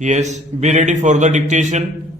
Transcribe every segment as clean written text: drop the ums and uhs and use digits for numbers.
Yes, be ready for the dictation.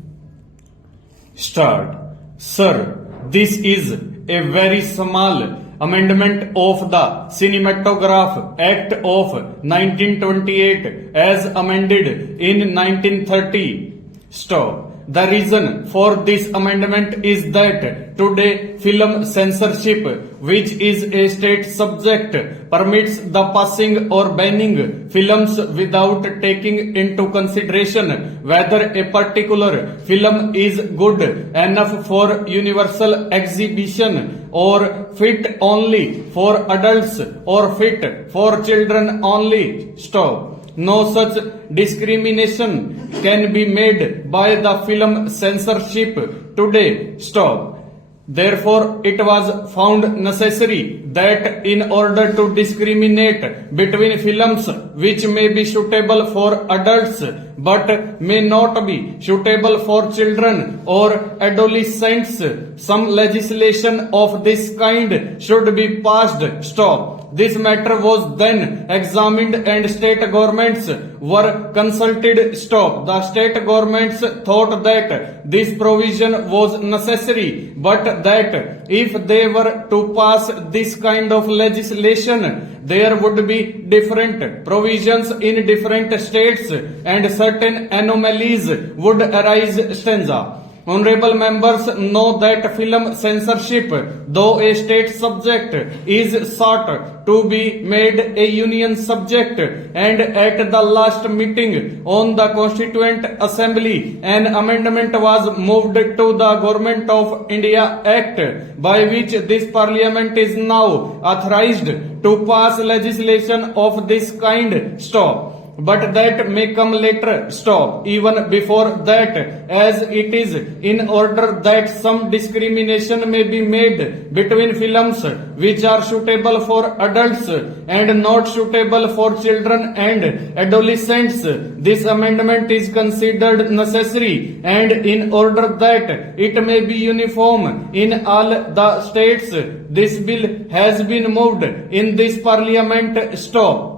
Start. Sir, this is a very small amendment of the Cinematograph Act of 1928 as amended in 1930. Stop. The reason for this amendment is that today film censorship, which is a state subject, permits the passing or banning films without taking into consideration whether a particular film is good enough for universal exhibition or fit only for adults or fit for children only. Stop. No such discrimination can be made by the film censorship today. Stop. Therefore, it was found necessary that in order to discriminate between films which may be suitable for adults but may not be suitable for children or adolescents, some legislation of this kind should be passed. Stop. This matter was then examined and state governments were consulted. Stop. The state governments thought that this provision was necessary, but that if they were to pass this kind of legislation, there would be different provisions in different states and certain anomalies would arise. Stanza. Honorable members know that film censorship, though a state subject, is sought to be made a union subject, and at the last meeting on the Constituent Assembly, an amendment was moved to the Government of India Act, by which this Parliament is now authorized to pass legislation of this kind. Stop. But that may come later. Stop. Even before that, as it is in order that some discrimination may be made between films which are suitable for adults and not suitable for children and adolescents, this amendment is considered necessary, and in order that it may be uniform in all the states, this bill has been moved in this Parliament. Stop.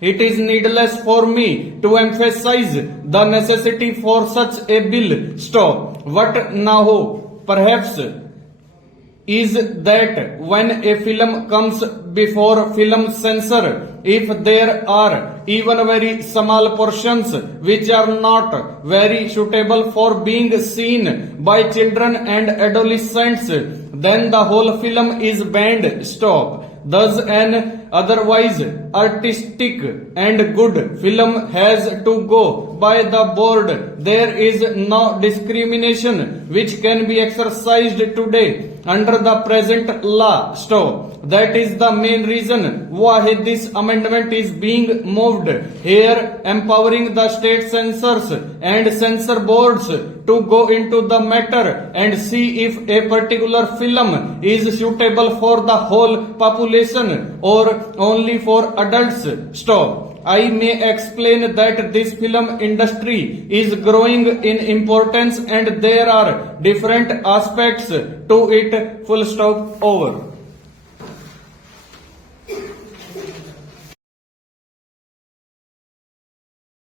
It is needless for me to emphasize the necessity for such a bill. Stop. What now perhaps is that when a film comes before film censor, if there are even very small portions which are not very suitable for being seen by children and adolescents, then the whole film is banned. Stop. Thus, an otherwise artistic and good film has to go by the board. There is no discrimination which can be exercised today under the present law. Stop. That is the main reason why this amendment is being moved here, empowering the state censors and censor boards to go into the matter and see if a particular film is suitable for the whole population or only for adults. Stop. I may explain that this film industry is growing in importance and there are different aspects to it. Full stop. Over.